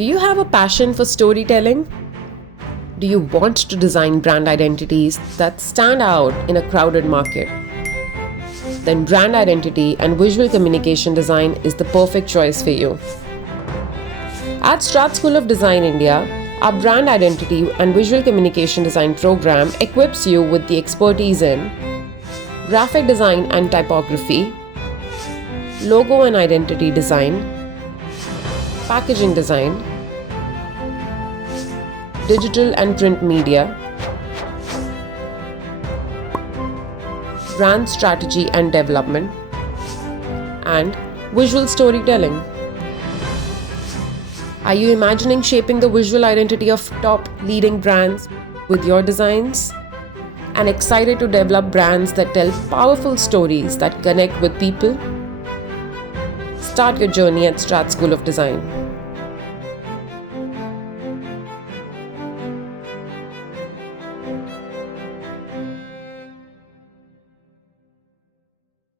Do you have a passion for storytelling? Do you want to design brand identities that stand out in a crowded market? Then brand identity and visual communication design is the perfect choice for you. At Strate School of Design India, our brand identity and visual communication design program equips you with the expertise in graphic design and typography, logo and identity design, packaging design, digital and print media, brand strategy and development, and visual storytelling. Are you imagining shaping the visual identity of top leading brands with your designs? And excited to develop brands that tell powerful stories that connect with people? Start your journey at Strate School of Design.